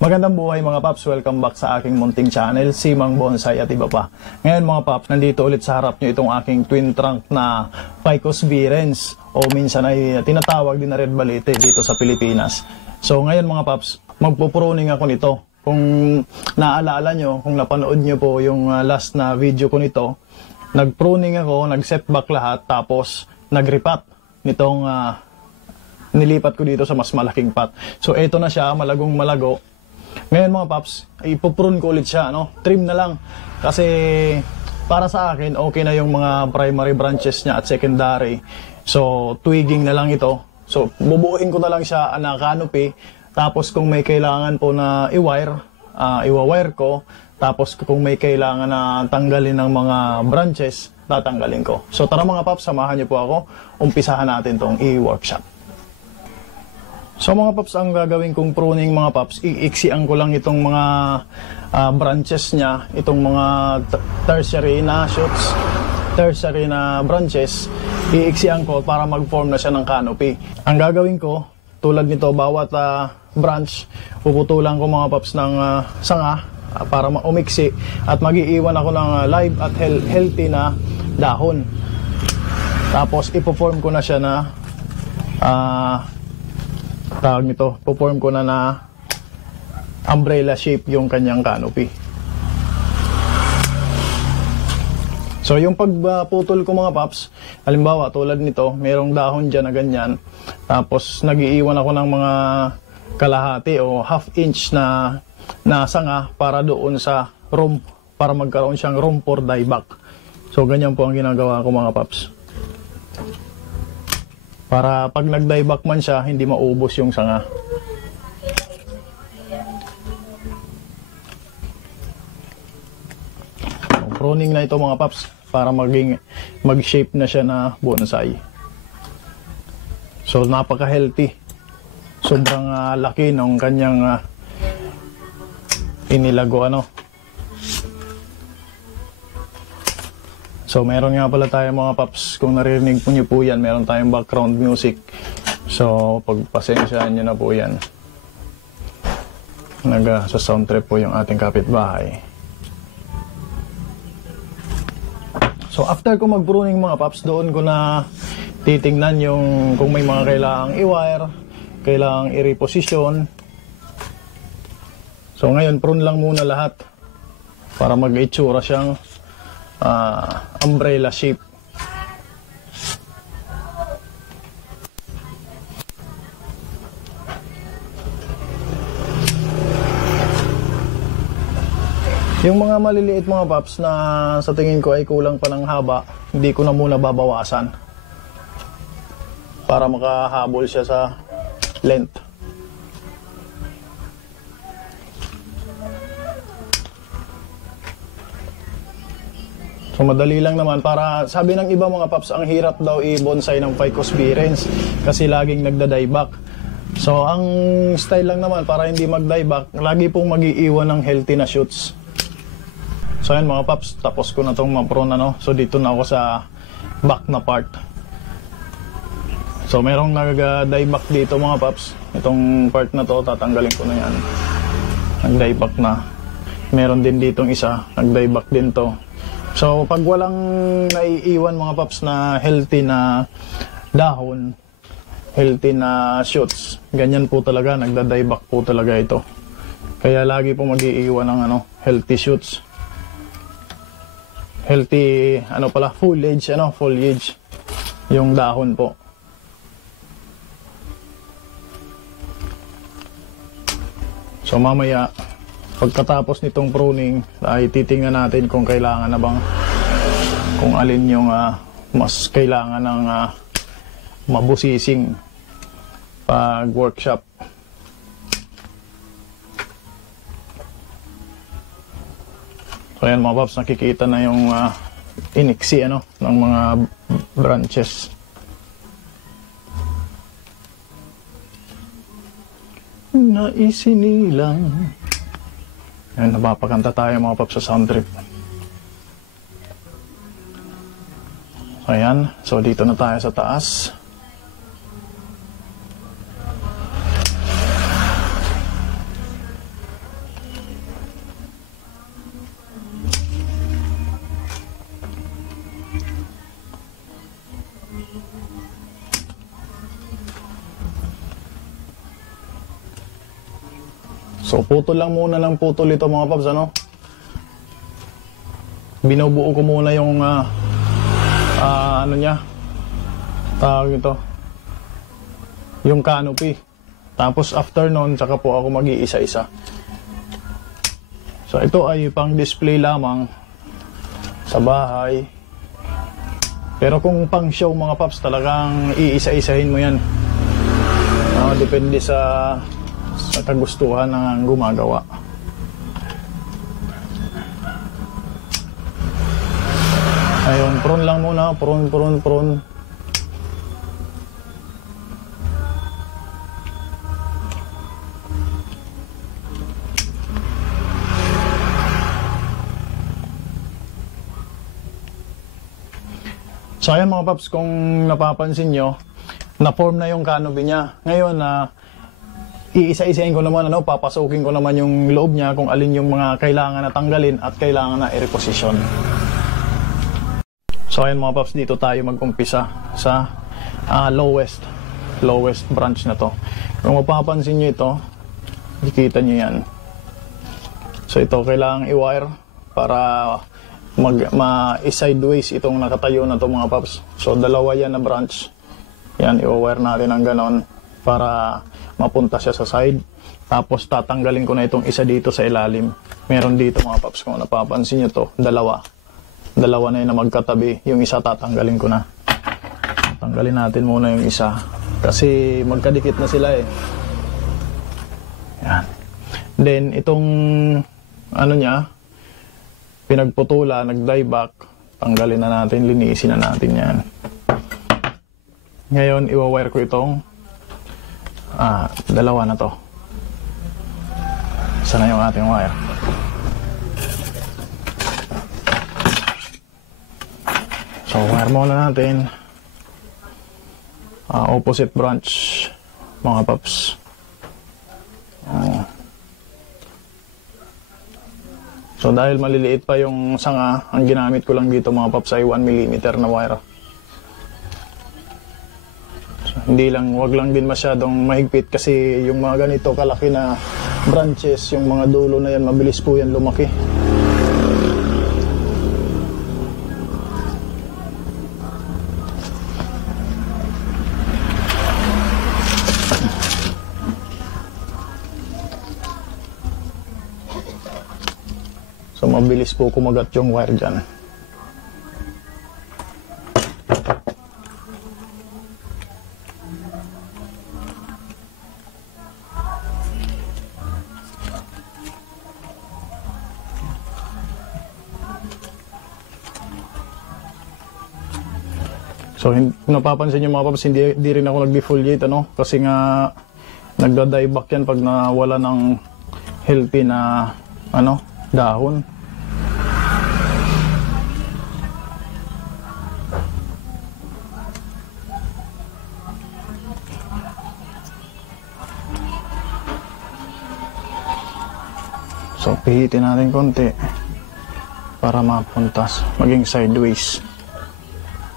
Magandang buhay mga paps, welcome back sa aking munting channel, Simang Bonsai at iba pa. Ngayon mga paps, nandito ulit sa harap nyo itong aking twin trunk na Ficus Virens o minsan ay tinatawag din na Red Balete dito sa Pilipinas. So ngayon mga paps, magpo-pruning ako nito. Kung naaalala nyo, kung napanood nyo po yung last na video ko nito, nag-pruning ako, nag-setback lahat, tapos nag-repat nitong nilipat ko dito sa mas malaking pot. So ito na siya, malagong malago. Ngayon mga paps, ipoprune ko ulit siya, no? Trim na lang. Kasi para sa akin, okay na yung mga primary branches niya at secondary. So twigging na lang ito. So bubuuin ko na lang siya na canopy. Tapos kung may kailangan po na i-wire, iwa-wire ko. Tapos kung may kailangan na tanggalin ng mga branches, tatanggalin ko. So tara mga paps, samahan niyo po ako. Umpisahan natin tong i-workshop. So mga paps, ang gagawin kong pruning mga paps, iiksian ko lang itong mga branches niya, itong mga tertiary na shoots, tertiary na branches, iiksian ko para mag-form na siya ng canopy. Ang gagawin ko, tulad nito, bawat branch, puputulan ko mga paps ng sanga para umiksi at mag-iiwan ako ng live at healthy na dahon. Tapos ipo-form ko na siya na tawag nito, puform ko na umbrella shape yung kanyang canopy. So yung pagputol ko mga paps, halimbawa tulad nito, merong dahon dyan na ganyan, tapos nag-iiwan ako ng mga kalahati o half inch na sanga para doon sa room, para magkaroon siyang room for dieback. So ganyan po ang ginagawa ko mga paps, para pag nag-dieback man siya, hindi maubos yung sanga. So, pruning na ito mga paps, para mag-shape na siya na bonsai. So napaka-healthy. Sobrang laki ng kanyang inilago So meron nga pala tayo mga paps, kung naririnig po nyo po yan, meron tayong background music. So pagpasensyahan nyo na po yan. Sa sound trip po yung ating kapitbahay. So after ko mag-pruning mga paps, doon ko na titingnan yung kung may mga kailangang i-wire, kailangang i-reposition. So ngayon prune lang muna lahat para mag-itsura siyang umbrella shape. Yung mga maliliit mga paps na sa tingin ko ay kulang pa ng haba, hindi ko na muna babawasan para makahabol siya sa length. So madali lang naman, para sabi ng iba mga paps, ang hirap daw i-bonsai ng Ficus Virens kasi laging nagda-dieback. So ang style lang naman para hindi mag-dieback, lagi pong mag-iiwan ng healthy na shoots. So ayan mga paps, tapos ko na itong ma-prune So dito na ako sa back na part. So merong nag-dieback dito mga paps. Itong part na to, tatanggalin ko na yan. Nag-dieback na. Meron din ditong isa, nag-dieback din to. So pag walang naiiwan mga paps na healthy na dahon, healthy na shoots, ganyan po talaga, nagda-dieback po talaga ito. Kaya lagi po mag-iiwan ng healthy shoots. Healthy foliage yung dahon po. So mamaya pagkatapos nitong pruning ay titingnan natin kung kailangan na bang, kung alin yung mas kailangan ng mabusising pag workshop. So ayan mga paps, nakikita na yung iniksi ng mga branches. Naisinilang. Ayan, napapakanta tayo mga paps sa sound trip. So ayan, so dito na tayo sa taas. So putol lang muna ng putol ito mga paps, ano. Binubuo ko muna yung ano niya, tawag ito, yung canopy. Tapos after nun, tsaka po ako mag-iisa-isa. So ito ay pang display lamang sa bahay. Pero kung pang show mga paps, talagang iisa-isahin mo yan. Depende sa kagustuhan ng gumagawa. Ayun, prune lang muna, prune. So ayan mga paps, kung napapansin nyo, na-form na yung canopy niya. Ngayon, iisa-isahin ko naman, papasukin ko naman yung loob niya kung alin yung mga kailangan na tanggalin at kailangan na i-reposition. So ayan mga paps, dito tayo mag-umpisa sa lowest branch na to. Kung mapapansin nyo ito, nakikita nyo yan. So ito, kailangan i-wire para ma-sideways itong nakatayo na to mga paps. So dalawa yan na branch. Yan, i-wire natin ng ganon para mapunta siya sa side. Tapos tatanggalin ko na itong isa dito sa ilalim. Meron dito mga paps, kung napapansin nyo to, dalawa na yun na magkatabi. Yung isa tatanggalin ko na. Tanggalin natin muna yung isa kasi magkadikit na sila eh. Yan. Then itong ano niya, pinagputula, nag-dieback, tanggalin na natin, linisin na natin yan. Ngayon, i-wire ko itong dalawa na to. Sana yung ating wire. So, wire muna natin. Opposite branch, mga paps. So, dahil maliliit pa yung sanga, ang ginamit ko lang dito mga paps ay 1mm na wire. Hindi lang, wag lang din masyadong mahigpit kasi yung mga ganito kalaki na branches, yung mga dulo na yan, mabilis po yan lumaki. So mabilis po kumagat yung wire dyan. So, napapansin nyo mga paps, hindi rin ako nag-defoliate, kasi nga nagda-dieback yan pag nawala ng healthy na dahon. So, pihitin natin konti para mapuntas, maging sideways.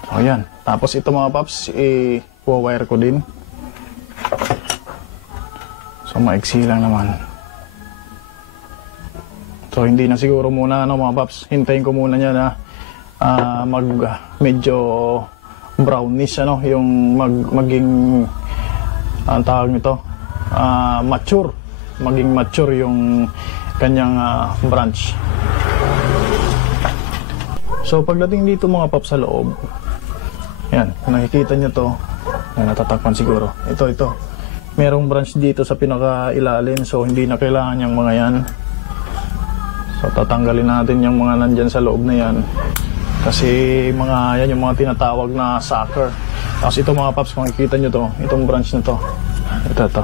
So, yan. Tapos ito mga paps, i-wire ko din. So, maiksi lang naman. So, hindi na siguro muna, mga paps. Hintayin ko muna niya na medyo brownish, yung maging, ang tawag nito, mature. Maging mature yung kanyang branch. So, pagdating dito mga paps sa loob, yan, kung nakikita nyo to, yan, natatakpan siguro. Ito. Merong branch dito sa pinakailalim, so hindi na kailangan yung mga yan. So, tatanggalin natin yung mga nandyan sa loob na yan. Kasi yan yung mga tinatawag na sucker. Tapos ito mga paps, kung nakikita nyo to, itong branch na to. Ito.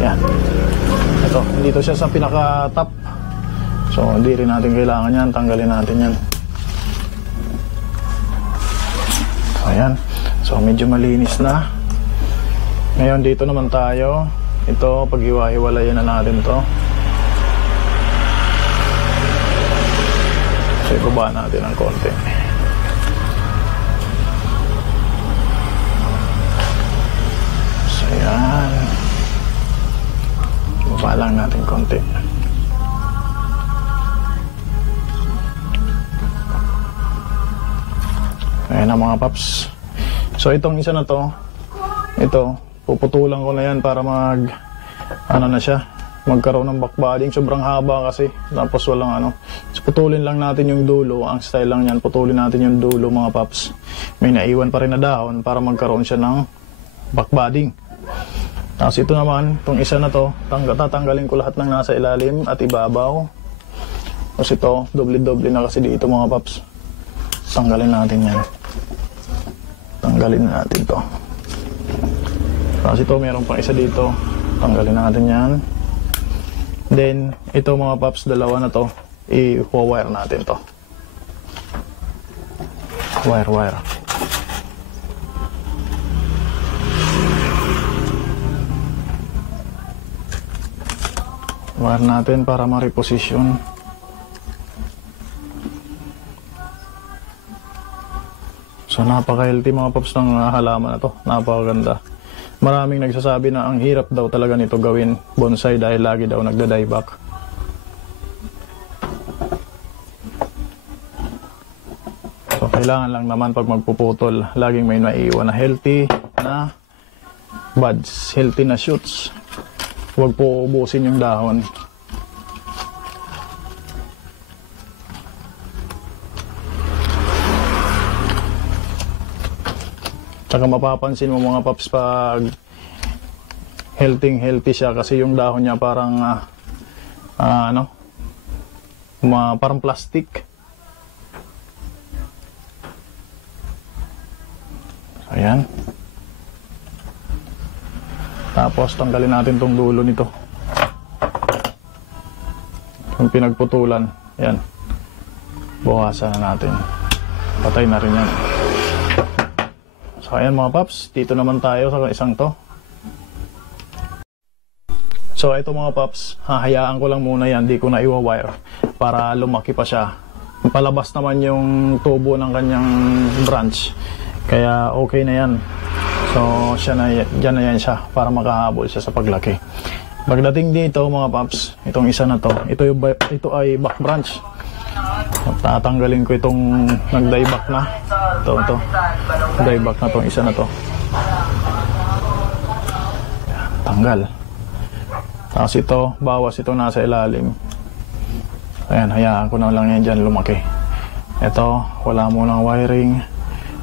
Yan. Ito, dito siya sa pinaka-top. So, hindi rin natin kailangan yan. Tanggalin natin yan. Ayan. So, medyo malinis na. Ngayon, dito naman tayo. Ito, pag-hiwa-hiwalayan na natin to. So, ibaba natin ng konti. So, ayan. Baba lang natin konti. Ayan na mga paps. So itong isa na to, ito, puputulan ko na yan para magkaroon ng backboding. Sobrang haba kasi, tapos walang So putulin lang natin yung dulo. Ang style lang yan, putulin natin yung dulo mga paps. May naiwan pa rin na dahon para magkaroon siya ng backboding. Tapos ito naman, itong isa na to, tatanggalin ko lahat ng nasa ilalim at ibabaw. Tapos ito, doble-doble na kasi dito mga paps. Tanggalin natin yan. Tanggalin natin to. Tapos ito, meron pang isa dito. Tanggalin natin yan. Then, ito mga paps, dalawa na to. I-wire natin to. Wire. Wire natin para ma-reposition. So napaka-healthy mga paps ng halaman na to. Napakaganda. Maraming nagsasabi na ang hirap daw talaga nito gawin bonsai dahil lagi daw nagda-dieback. So kailangan lang naman pag magpuputol, laging may maiiwan na healthy na buds, healthy na shoots. Huwag po ubusin yung dahon. Tsaka mapapansin mo mga paps pag healthy siya kasi yung dahon niya parang parang plastic. Ayan. Tapos tanggalin natin tong dulo nito. Yung pinagputulan. Ayan. Bukasan na natin. Patay na rin yan. So ayan mga paps, dito naman tayo sa isang to. So ito mga paps, hahayaan ko lang muna yan, di ko na iwa-wire para lumaki pa siya. Palabas naman yung tubo ng kanyang branch, kaya okay na yan. So dyan na yan siya para makahabol siya sa paglaki. Pagdating dito mga paps, itong isa na to, ito ay back branch. Tatanggalin ko itong nag-dieback na. Ito. Dieback na itong isa na to. Tanggal. Tapos ito, bawas ito nasa ilalim. Ayan, hayaan ko na lang yan dyan lumaki. Ito, wala munang wiring.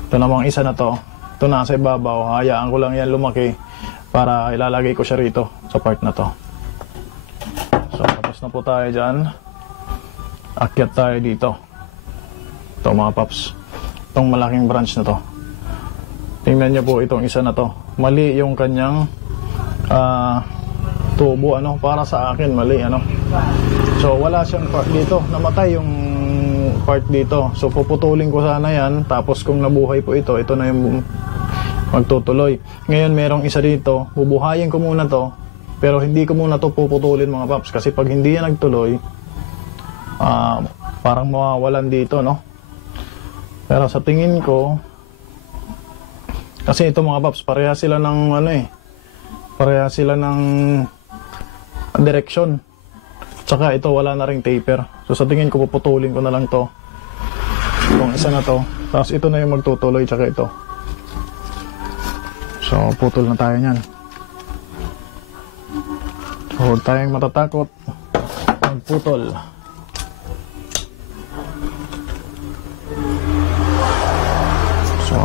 Ito namang isa na to. Ito nasa ibabaw. Hayaan ko lang yan lumaki para ilalagay ko siya rito sa part na to. So, tapos na po tayo dyan. Akyat tayo dito. Ito mga paps. Itong malaking branch na to. Tingnan nyo po itong isa na to. Mali yung kanyang tubo. Para sa akin mali. So wala siyang part dito. Namatay yung part dito. So puputulin ko sana yan. Tapos kung nabuhay po ito na yung magtutuloy. Ngayon merong isa dito. Bubuhayin ko muna to. Pero hindi ko muna to puputulin mga paps. Kasi pag hindi yan nagtuloy, parang mawawalan dito, no? Pero sa tingin ko, kasi ito mga paps, pareha sila ng pareha sila ng direction. Tsaka ito wala na ring taper. So sa tingin ko, puputulin ko na lang to. Itong isa na to. Tapos ito na yung magtutuloy, tsaka ito. So putol na tayo nyan. So huwag tayong matatakot magputol. So,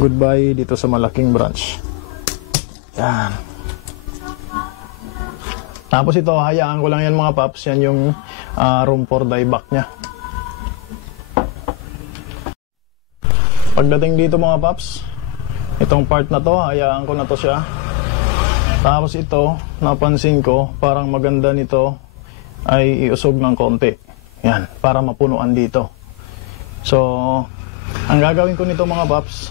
goodbye dito sa malaking branch. Yan. Tapos ito, hayaan ko lang yan mga paps. Yan yung room for dieback nya. Pagdating dito mga paps, itong part na to, hayaan ko na to siya. Tapos ito, napansin ko, parang maganda nito ay iusog ng konti. Yan, para mapunuan dito. So, ang gagawin ko nito mga paps,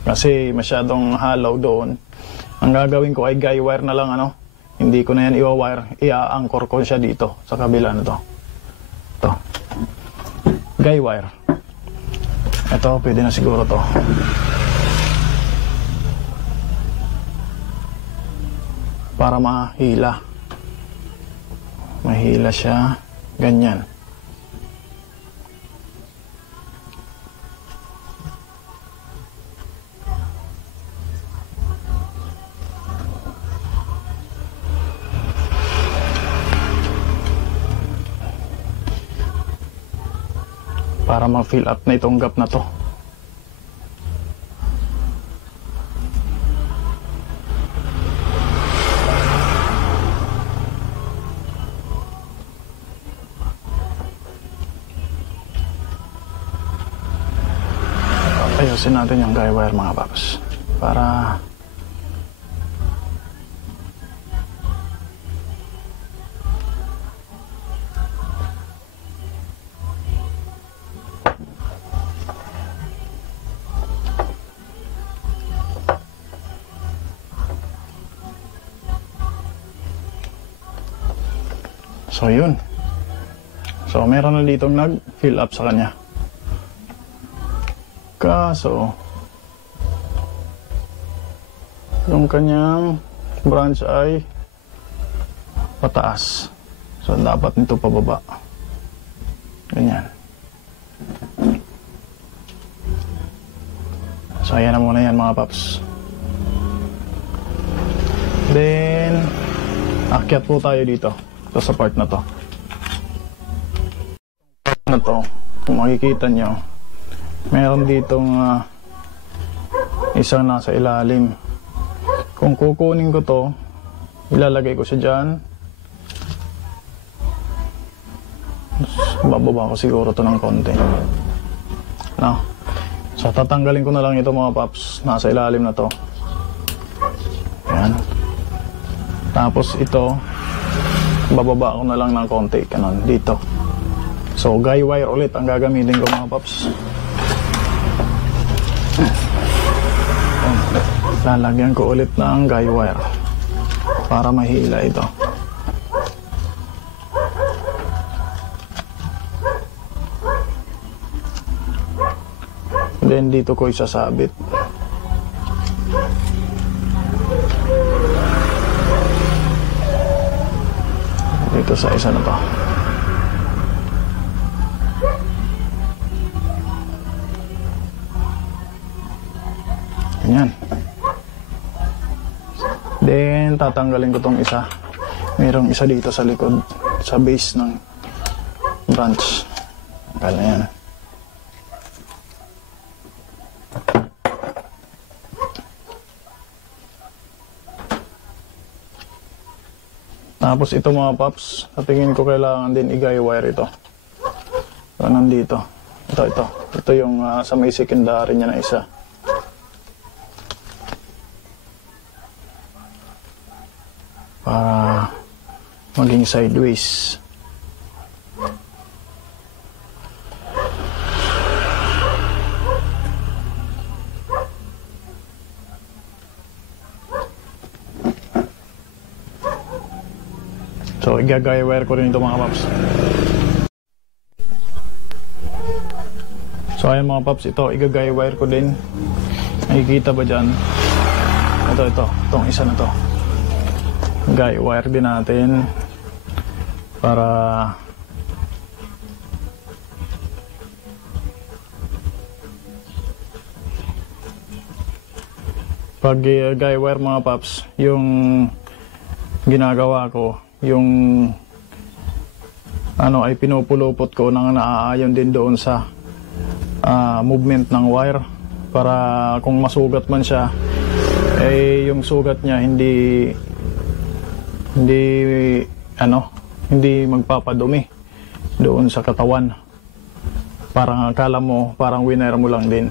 kasi masyadong hollow doon, ang gagawin ko ay guy wire na lang, hindi ko na yan iwa-wire, i-anchor ko siya dito sa kabila na to. Ito, guy wire. Ito, pwede na siguro to. Para mahila. Mahila siya. Ganyan. Para ma-fill up na itong gap na to. Ayusin natin yung guy wire mga paps para so yun. So meron na ditong nag-fill up sa kanya. Kaso yung kanyang branch ay pataas. So dapat nito pababa. Ganyan. So ayan na muna yan mga paps. Then akyat po tayo dito. Ito sa part na to. Kung makikita nyo, meron ditong isang nasa ilalim. Kung kukunin ko to, ilalagay ko siya dyan. Bababa ko siguro to ng konti. No? So tatanggalin ko na lang ito mga paps. Nasa ilalim na to. Ayan. Tapos ito, bababa ko na lang ng konti. Kanon, dito. So guy wire ulit ang gagamitin ko mga paps. Lalagyan ko ulit ng guy wire para mahila ito. Then dito ko isasabit. Dito sa isa na to. Ganyan. Then tatanggalin ko tong isa. Mayroong isa dito sa likod, sa base ng branch. Tanggal na yan. Tapos ito mga paps, sa tingin ko kailangan din i-guy wire ito. So nandito. Ito yung sa may secondary niya na isa. Para maging sideways. So igagaya wire ko rin ito mga paps. So ayan mga paps, ito igagaya wire ko din. Nakikita ba dyan? Itong isa na to. Guy wire din natin para pag guy wire mga paps, yung ginagawa ko, yung ay pinupulupot ko nang naaayon din doon sa movement ng wire para kung masugat man siya yung sugat niya hindi magpapadumi doon sa katawan. Parang akala mo parang winner mo lang din.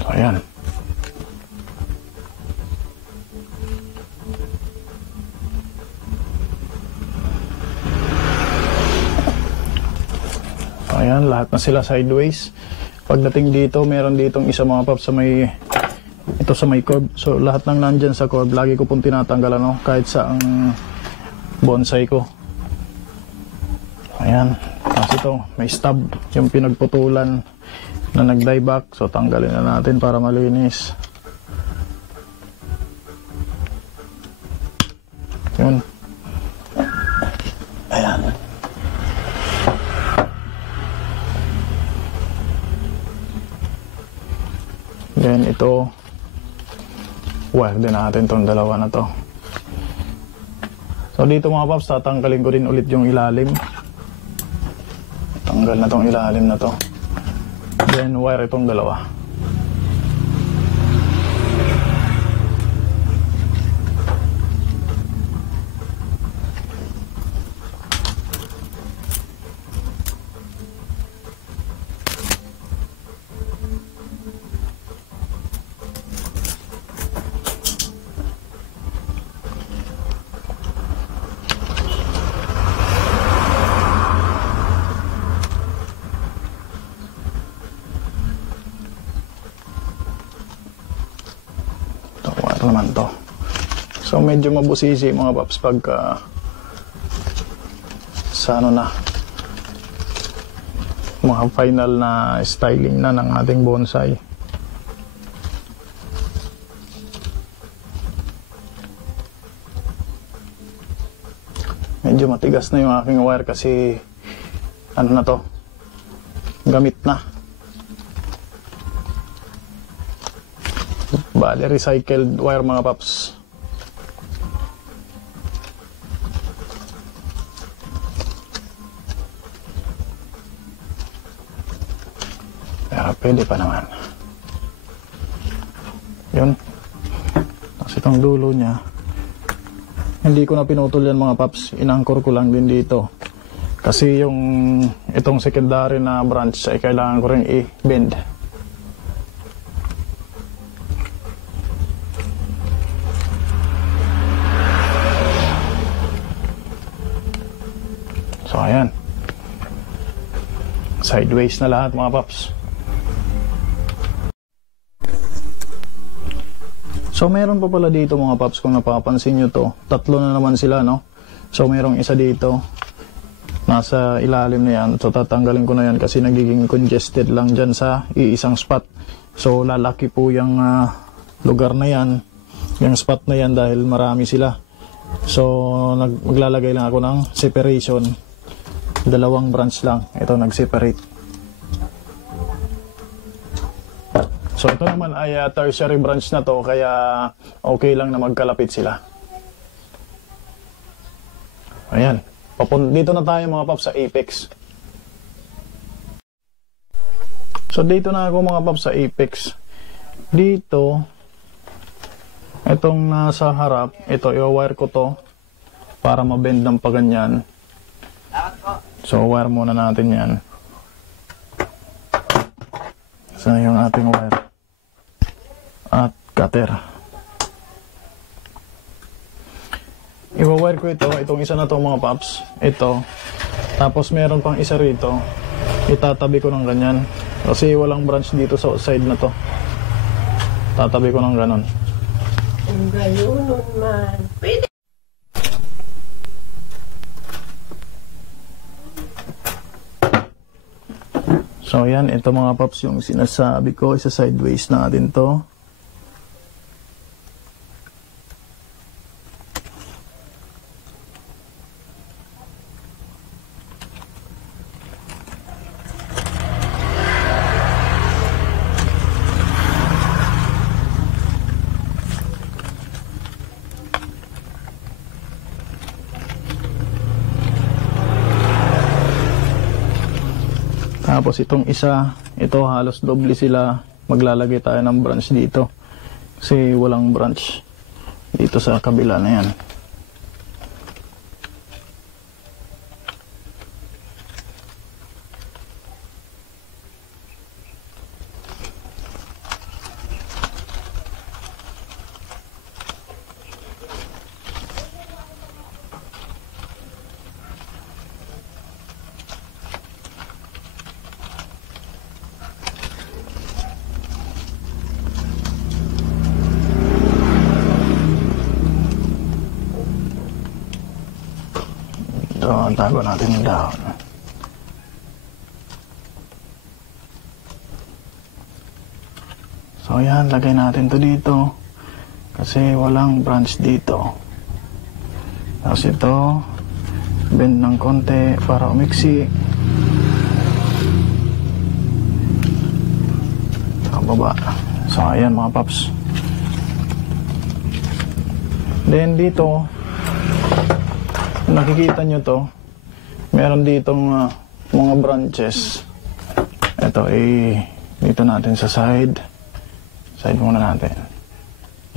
So ayan. Ayan, lahat na sila sideways. Pagdating dito, meron ditong isa mga paps sa may curve. So lahat ng nandyan sa curve, lagi ko pong tinatanggal kahit sa ang bonsai ko. Ayan. Tapos ito, may stub, yung pinagputulan na nag-dieback. So, tanggalin na natin para malinis. Yun. Ayan. Then, ito, wire din natin tong dalawa na to. So, dito mga paps, tatanggalin ko din ulit yung ilalim. Tanggal na tong ilalim na to. Then wire itong dalawa. Naman to. So medyo mabusisi mga paps pagka sa ano na mga final na styling na ng ating bonsai. Medyo matigas na yung aking wire kasi ano na to, gamit na. Bale, recycled wire mga paps. Kaya pwede pa naman. Yun. Tapos itong dulo niya, hindi ko na pinutol yan mga paps. Inangkor ko lang din dito. Kasi yung itong secondary na branch ay kailangan ko rin i-bend. So, ayan. Sideways na lahat mga paps. So, meron pa pala dito mga paps kung napapansin nyo to. Tatlo na naman sila, no? So, merong isa dito. Nasa ilalim na yan. So, tatanggalin ko na yan kasi nagiging congested lang dyan sa iisang spot. So, lalaki po yung lugar na yan. Yung spot na yan dahil marami sila. So, maglalagay lang ako ng separation. Dalawang branch lang. Ito nag-separate. So ito naman ay tertiary branch na to kaya okay lang na magkalapit sila. Ayan. Dito na tayo mga paps sa apex. So dito na ako mga paps sa apex. Dito, itong nasa harap, ito i-wire ko to para mabend ng paganyan. So, wire muna natin yan. So, yung ating wire. At cutter. I-wire ko ito. Itong isa na to mga paps. Ito. Tapos, meron pang isa rito. Itatabi ko ng ganyan. Kasi walang branch dito sa side na to. Tatabi ko ng ganon. Ang gayon man. Pwede. So, yan. Ito mga paps yung sinasabi ko. Isa sideways natin to. Tapos itong isa, ito halos doble sila. Maglalagay tayo ng branch dito. Kasi walang branch dito sa kabila na yan. So, tago natin yung dahon. So yan, lagay natin to dito kasi walang branch dito. Tapos ito, bend ng konti para umiksi. Sa baba. So ayan mga paps. Then dito, nakikita nyo to, meron ditong mga branches. Ito dito natin sa side muna natin.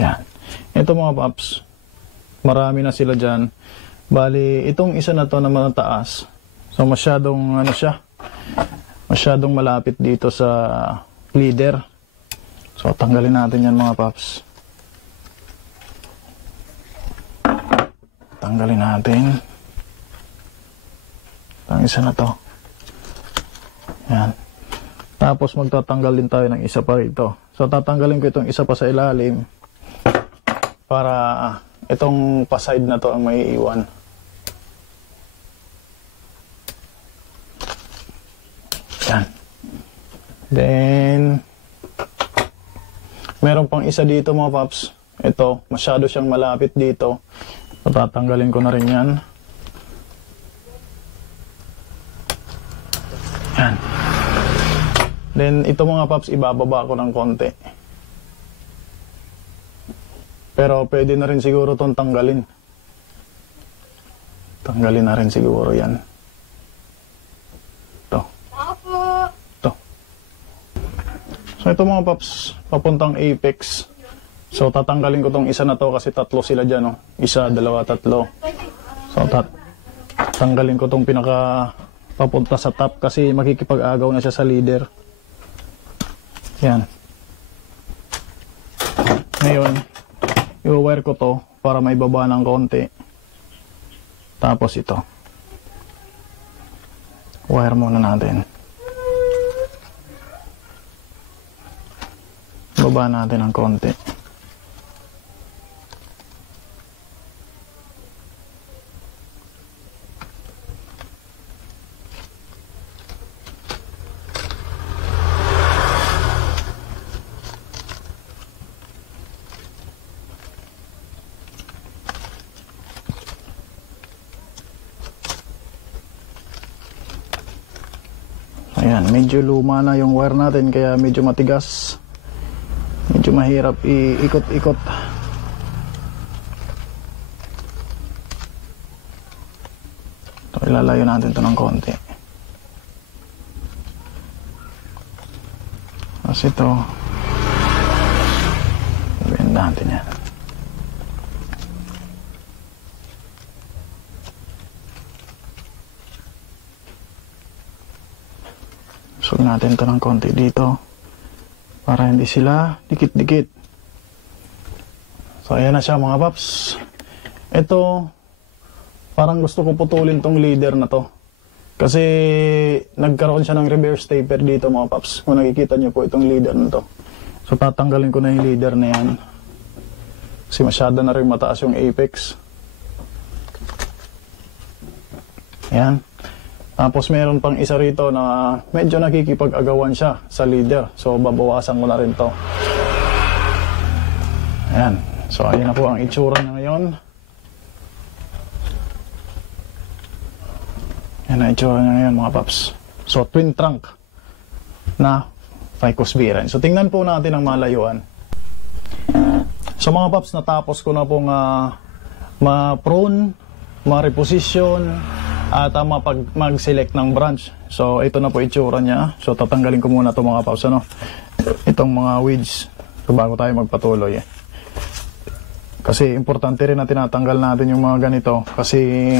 Yan. Ito mga paps, marami na sila dyan. Bali, itong isa na to na mataas, so masyadong masyadong malapit dito sa leader. So tanggalin natin yan mga paps. Tanggalin natin ang isa na to. Yan. Tapos magtatanggal din tayo ng isa pa rito. So tatanggalin ko itong isa pa sa ilalim para itong pa-side na to ang may iwan. Yan. Then meron pang isa dito mga paps. Ito, masyado siyang malapit dito. So tatanggalin ko na rin yan. Yan. Then, ito mga paps, ibababa ko ng konti. Pero, pwede na rin siguro itong tanggalin. Tanggalin na rin siguro yan. Ito. Ito. So, ito mga paps, papuntang apex. So, tatanggalin ko itong isa na to kasi tatlo sila dyan, no? Isa, dalawa, tatlo. So, tanggalin ko itong pinaka papunta sa top kasi makikipag-agaw na siya sa leader. Yan. Ngayon, i-wire ko to para may baba ng konti. Tapos ito. Wire muna natin. Baba natin ng konti. Ayan, medyo luma na yung wire natin kaya medyo matigas. Medyo mahirap iikot-ikot. So, ilalayo natin ito ng konti. Tapos ito, ibend natin yan. Sug natin ito ng konti dito para hindi sila dikit-dikit. So ayan na siya mga paps. Ito, parang gusto ko putulin tong leader na to kasi nagkaroon siya ng reverse taper dito mga paps. Kung nakikita nyo po itong leader na to, so tatanggalin ko na yung leader na yan kasi masyado na rin mataas yung apex. Ayan. Tapos meron pang isa rito na medyo nakikipag-agawan siya sa leader. So babawasan ko na rin to. Ayan. So ayun na po ang itsura niya ngayon. Ayan ang itsura niya ngayon mga paps. So twin trunk na Ficus V-Rens. So tingnan po natin ang malayuan. So mga paps, natapos ko na pong ma-prune, ma-reposition, at mag-select ng branch. So ito na po itsura niya. So tatanggalin ko muna ito mga paps, ano? Itong mga weeds. So bago tayo magpatuloy. Kasi importante rin na tinatanggal natin yung mga ganito kasi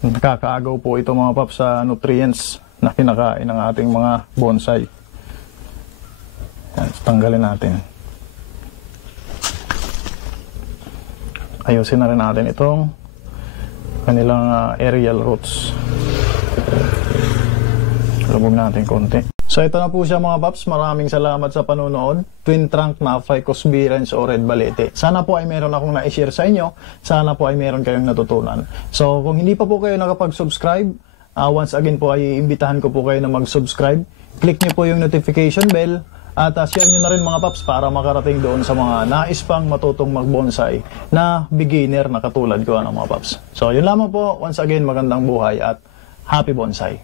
nakakaagaw po ito mga paps sa nutrients na kinakain ng ating mga bonsai. Yan, tanggalin natin. Ayusin na rin natin itong kanilang aerial roots. Lubog natin konti. So ito na po siya mga paps. Maraming salamat sa panonood. Twin trunk na Ficus V-Rens o Red Balete. Sana po ay meron akong na-share sa inyo. Sana po ay meron kayong natutunan. So kung hindi pa po kayo nakapag-subscribe, once again po ay iimbitahan ko po kayo na mag-subscribe. Click nyo po yung notification bell At share nyo na rin mga paps para makarating doon sa mga nais pang matutong mag-bonsai na beginner na katulad ko, mga paps. So yun lamang po. Once again, magandang buhay at happy bonsai.